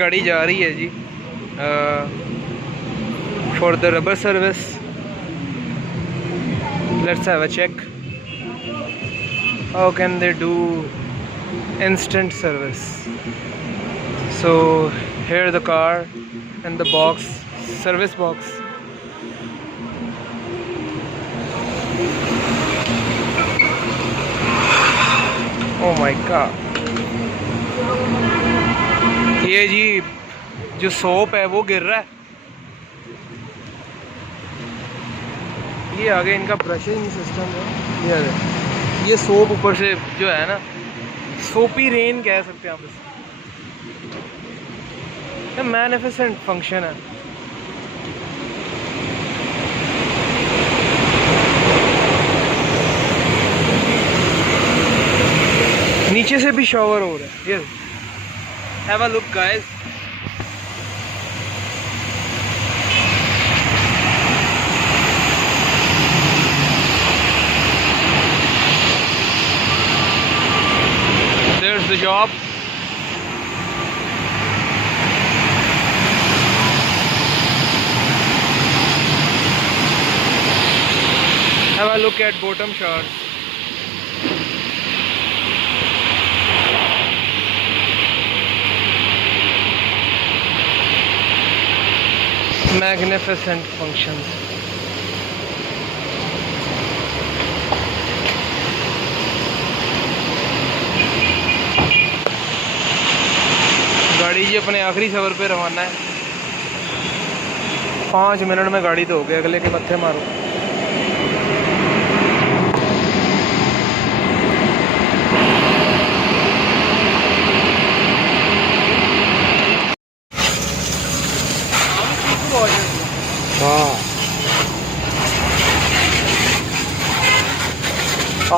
गाड़ी जा रही है जी for the rubber service. Let's have a check. How can they do instant service? So here the car and the box, service box. Oh my god, ये जी जो सोप है वो गिर रहा है। ये आगे इनका ब्रशिंग सिस्टम है। ये सोप ऊपर से जो है ना, सोपी रेन कह सकते हैं आप इसे। मैनिफिसेंट फंक्शन है। नीचे से भी शॉवर हो रहा है। ये have a look guys. There's the job. Have a look at bottom shots. Magnificent functions. गाड़ी जी अपने आखिरी सफर पे रवाना है। 5 मिनट में गाड़ी तो हो गई। अगले के मत्थे मारो। हाँ,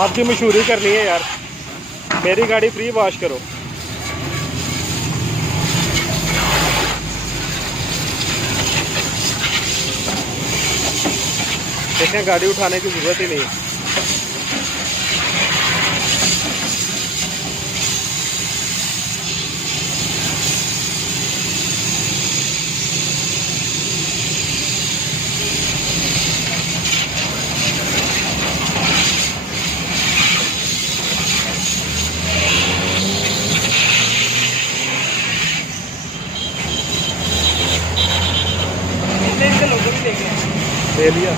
आपकी मशहूरी करनी है यार। मेरी गाड़ी फ्री वॉश करो। देखें, गाड़ी उठाने की जरूरत ही नहीं है। ले लिया।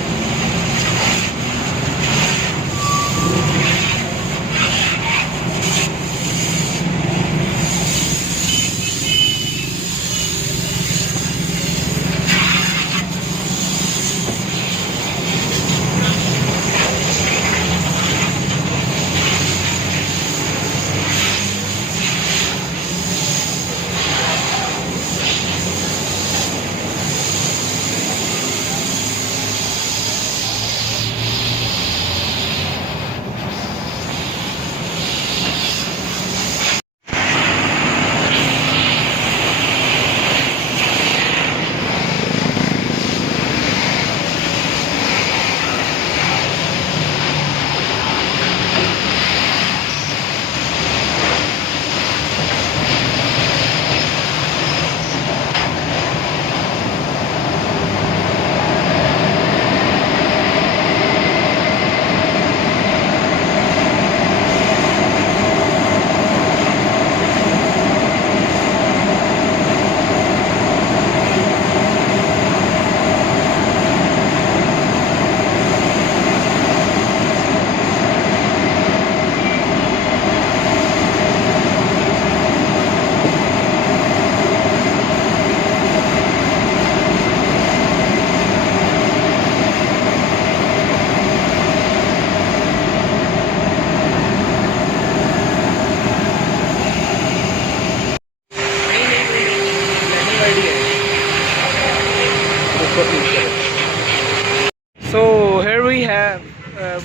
So here we have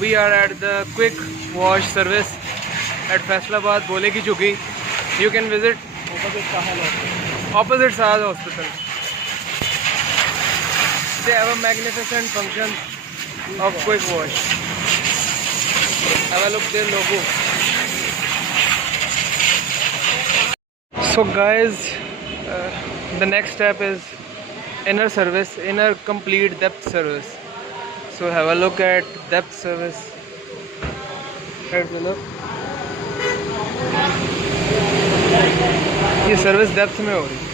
we are at the quick wash service at Faisalabad, Bole Ki Chukki. You can visit opposite Sahaj Hospital. They have a magnificent function of quick wash. Have a look their logo. So guys, The next step is inner service, inner complete depth service. So have a look at depth service. Here's a look. ये service depth में हो रही है.